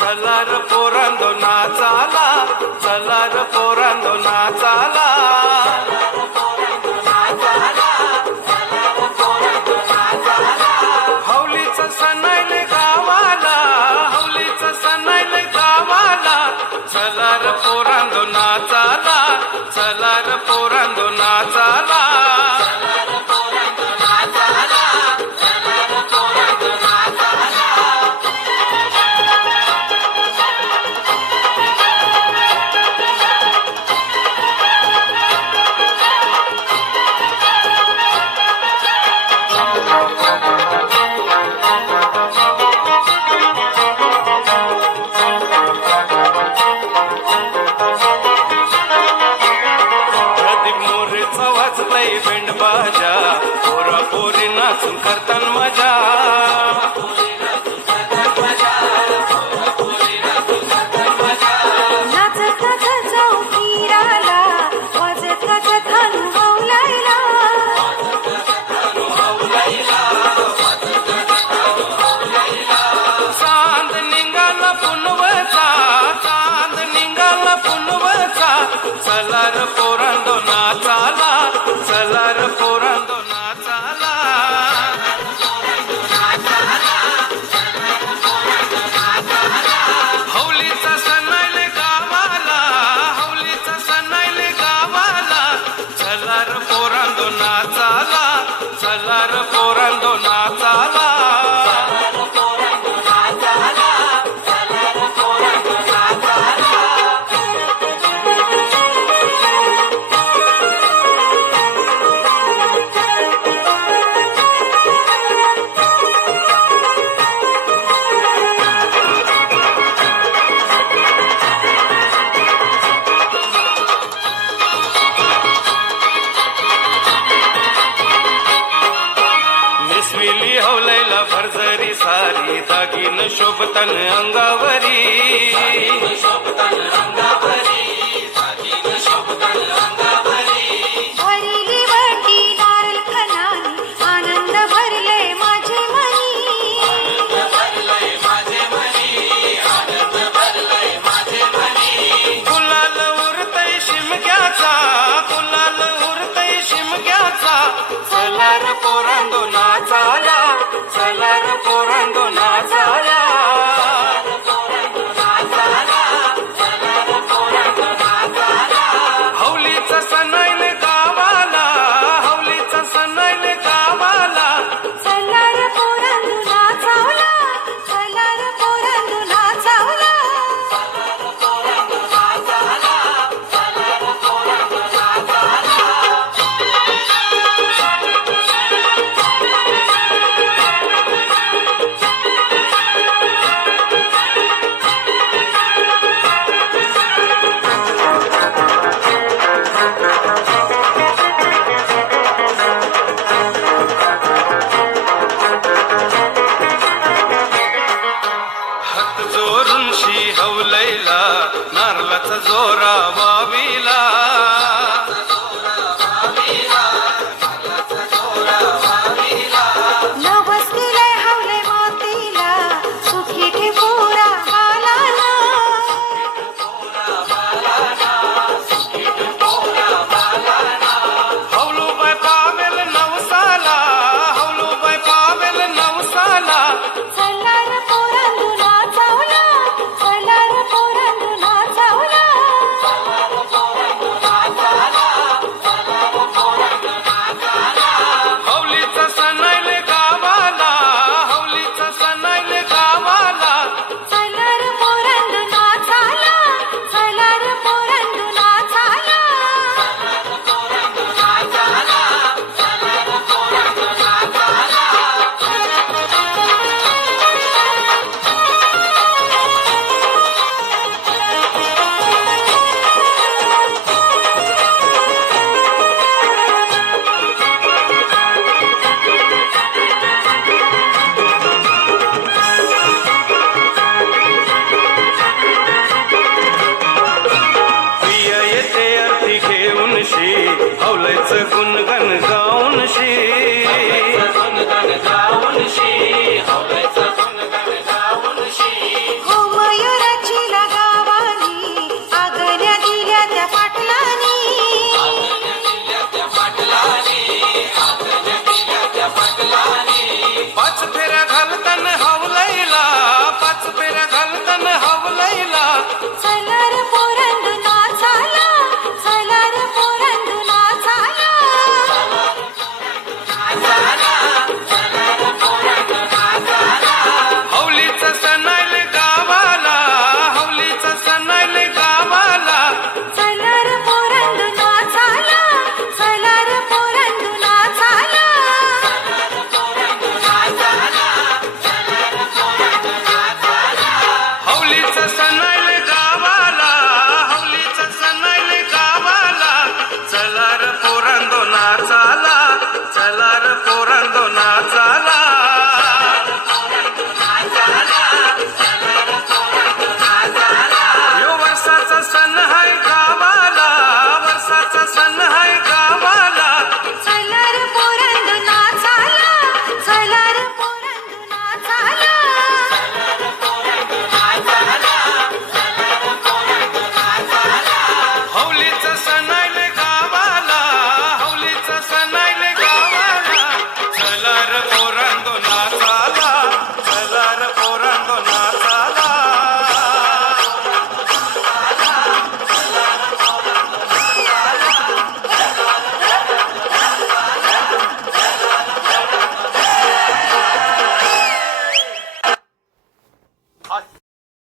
चला र पोरांदो नाचाला, चला र पोरांदो नाचाला. हौलीचा सणायले गावाला, हौलीचा सणायले गावाला. चला र पोरांदो नाचाला, चला र पोरांदो नाचाला. बेंड बाजा पोरा पोरी नाचून करतान मजा. नाचत नाचत जाऊ फिरायला, वाजत गाजत हाणू हौलायला. चांद निघाला पुनवचा, चांद निघाला पुनवचा. चला र पोरांदो नाचाला, चला र पोरांदो नाचाला. हौलीचा सणायले गावाला, हौलीचा सणायले गावाला. चला र पोरांदो नाचाला, चला र पोरांदो नाचाला. मिसमिली हौलैला भरजरी सारी, दागिन शोभतन अंगावरी. वरिली वटी नारळ खणानी, आनंद भरले माझे मनी. गुलाल उरतय शिमग्याचा, गुलाल उरतय शिमग्याचा. चला र पोरांदो नाचाला, चला र पोरांदो नाचाला. हौलीचा सणायले गावाला, हौलीचा सणायले गावाला. चला रे पोरांदो नाचावला, चला रे पोरांदो नाचावला. पोरांनो नाचा